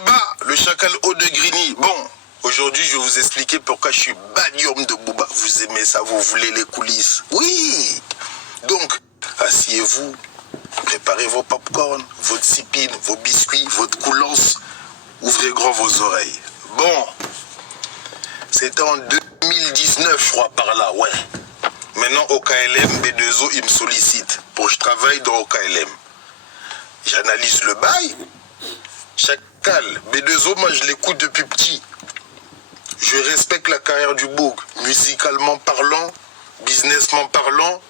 bas, le chacal haut de Grigny. Bon, aujourd'hui, je vais vous expliquer pourquoi je suis Badium de Booba. Vous aimez ça, vous voulez les coulisses. Oui. Donc, asseyez-vous, préparez vos pop-corn, votre cipine, vos biscuits, votre coulance. Ouvrez grand vos oreilles. Bon, c'était en 2019, je crois, par là, ouais. Maintenant, au KLM, B2O, il me sollicite pour que je travaille dans OKLM. J'analyse le bail. Chacal, B2O, moi, je l'écoute depuis petit. Je respecte la carrière du Boug, musicalement parlant, businessment parlant.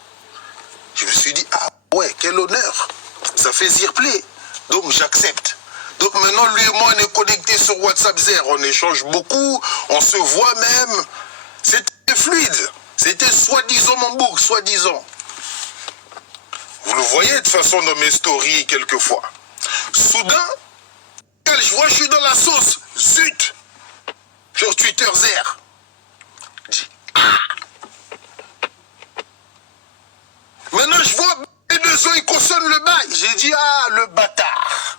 Je me suis dit, ah ouais, quel honneur. Ça fait zirplay. Donc, j'accepte. Donc maintenant, lui et moi, on est connectés sur WhatsApp Zer. On échange beaucoup, on se voit même. C'était fluide. C'était soi-disant mon Boug, soi-disant. Vous le voyez de toute façon dans mes stories quelquefois. Soudain, je vois, je suis dans la sauce. Zut! Sur Twitter Zer. Je dis, ah! Maintenant, je vois les deux ans, ils consonnent le bail. J'ai dit, ah, le bâtard.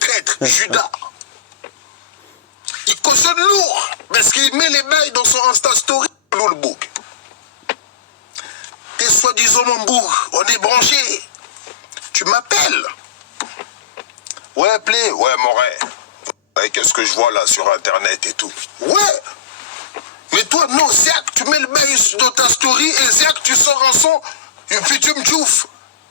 Traître, Judas. Il cautionne lourd. Parce qu'il met les bails dans son Insta Story. Le Boug. T'es soi-disant mon Boug. On est branché. Tu m'appelles. Ouais, Play. Ouais, Moret. Ouais, qu'est-ce que je vois là sur Internet et tout. Ouais. Mais toi, non, Ziak, tu mets le bail dans ta story et Ziak, tu sors un son. Et puis tu me jouffes.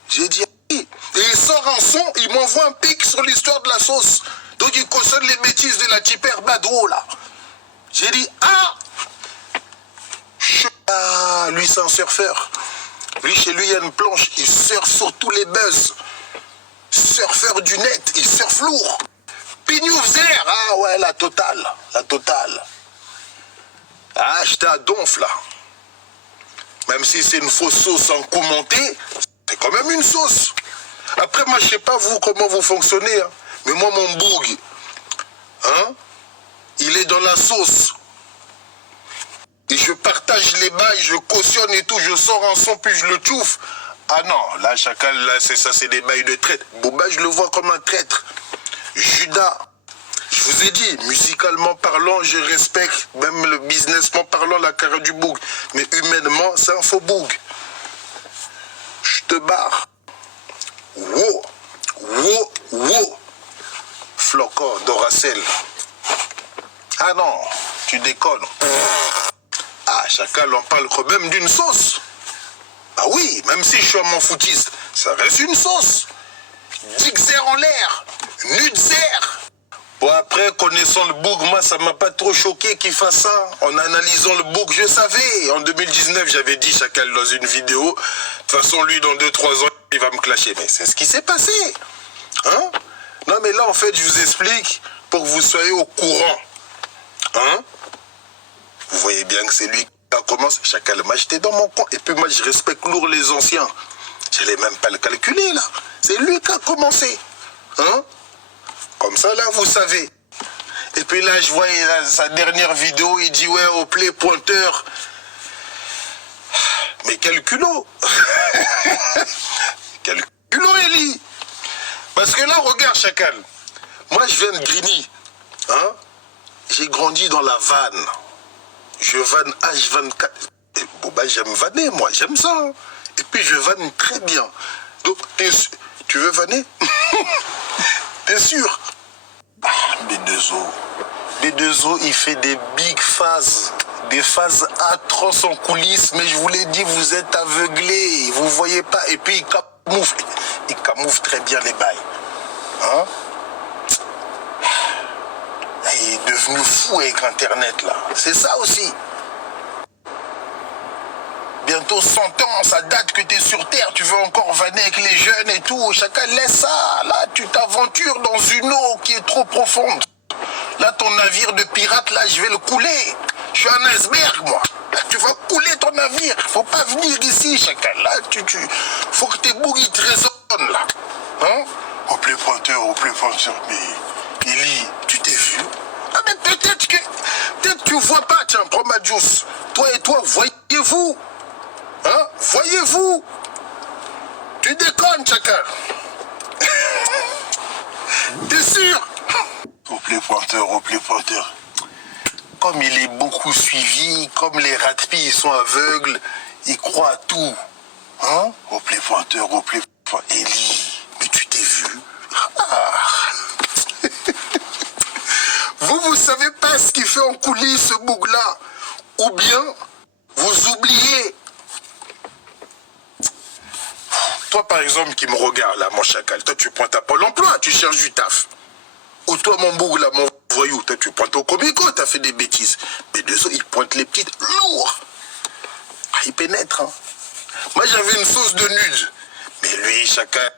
J'ai dit, oui. Et il sort un son, il m'envoie un pic sur l'histoire de la sauce. Donc il cautionne les bêtises de la tipper Badro là. J'ai dit, ah, lui c'est un surfeur. Lui, chez lui, il y a une planche, il surfe sur tous les buzz. Surfeur du net, il surfe lourd. Pignouf Zer, ah ouais, la totale, la totale. Ah, j'étais à donf là. Même si c'est une fausse sauce en coup monté, c'est quand même une sauce. Après, moi, je sais pas vous, comment vous fonctionnez, hein. Mais moi, mon Boug, hein, il est dans la sauce. Et je partage les bails, je cautionne et tout, je sors un son, puis je le touffe. Ah non, là, Chacal, là, c'est ça, c'est des bails de traître. Booba, je le vois comme un traître. Judas, je vous ai dit, musicalement parlant, je respecte, même le businessment parlant, la carrière du Boug. Mais humainement, c'est un faux Boug. Je te barre. Wow, wow, wow. Flocon, Doracel. Ah non, tu déconnes. Ah, Chacal, on parle quand même d'une sauce. Ah oui, même si je suis un mon foutiste, ça reste une sauce. Dixer en l'air, Nutzer. Bon, après, connaissant le Boug, moi, ça m'a pas trop choqué qu'il fasse ça. En analysant le Boug, je savais. En 2019, j'avais dit Chacal dans une vidéo. De toute façon, lui, dans 2-3 ans, il va me clasher. Mais c'est ce qui s'est passé. Hein? Non, mais là, en fait, je vous explique pour que vous soyez au courant. Hein? Vous voyez bien que c'est lui qui a commencé. Chacal m'a jeté dans mon coin. Et puis moi, je respecte lourd les anciens. Je n'allais même pas le calculer, là. C'est lui qui a commencé. Hein? Comme ça, là, vous savez. Et puis là, je vois sa dernière vidéo, il dit, ouais, au play pointeur. Mais quel culot. Quel culot, Eli. Parce que là, regarde, Chacal. Moi, je viens de Grigny. Hein? J'ai grandi dans la vanne. Je vanne H24. Et bon, bah, j'aime vanner, moi. J'aime ça. Hein? Et puis, je vanne très bien. Donc, tu veux vanner? T'es sûr? Ah, B2O. B2O, il fait des big phases. Des phases atroces en coulisses. Mais je vous l'ai dit, vous êtes aveuglés. Vous voyez pas. Et puis, il camoufle très bien les bails. Hein? Il est devenu fou avec Internet, là. C'est ça aussi. Bientôt 100 ans, ça date que tu es sur Terre, tu veux encore vanner avec les jeunes et tout. Chacun laisse ça. Là, tu t'aventures dans une eau qui est trop profonde. Là, ton navire de pirate, là, je vais le couler. Je suis un iceberg, moi. Là, tu vas couler ton navire. Faut pas venir ici, chacun. Là, faut que tes bouillies te résonnent, là. Hein? Au plus pointeur. Mais, Eli, tu t'es vu? Ah, mais peut-être que tu vois pas. Tiens, prends ma juice. Toi et toi, voyez-vous? Hein? Voyez-vous? Tu déconnes, chacun. T'es sûr? Au plus pointeur, replay pointeur. Comme il est beaucoup suivi, comme les ratepis ils sont aveugles, ils croient à tout. Hein? Replay pointeur, replay pointeur. Eli, mais tu t'es vu? Ah. Vous savez pas ce qu'il fait en coulisses, ce boug-là. Ou bien, vous oubliez. Toi, par exemple, qui me regarde, là, mon chacal, toi, tu pointes à Pôle emploi, tu cherches du taf. Ou toi, mon boug, là, mon voyou, toi, tu pointes au comico, t'as fait des bêtises. Mais deux autres, ils pointent les petites lourds. Ah, ils pénètrent, hein. Moi, j'avais une sauce de nude. Mais lui, chacal,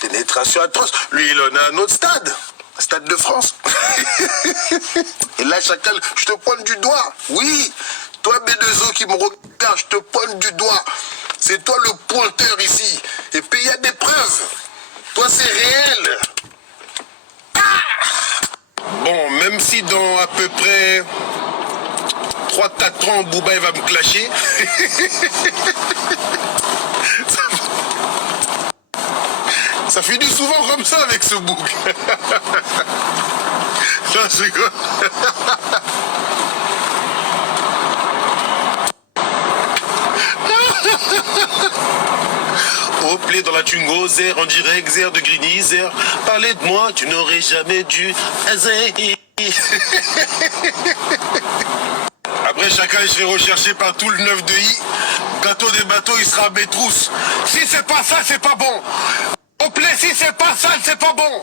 pénétration atroce. Lui, il en a un autre stade. Stade de France. Et là, chacal, je te pointe du doigt. Oui, toi, B2O qui me regarde, je te pointe du doigt. C'est toi le pointeur ici. Et puis, il y a des preuves. Toi, c'est réel. Ah! Bon, même si dans à peu près 3-4 ans, Bouba, il va me clasher. Ça finit souvent comme ça avec ce bouc. Non, c'est quoi? Au play dans la Tungo, Zer en direct, Zer de Grigny, Zer. Parlez de moi, tu n'aurais jamais dû. Après chacun, je vais rechercher partout le 9 de I. Gâteau des bateaux, il sera à Bétrousse. Si c'est pas ça, c'est pas bon. Au play, si c'est pas ça, c'est pas bon.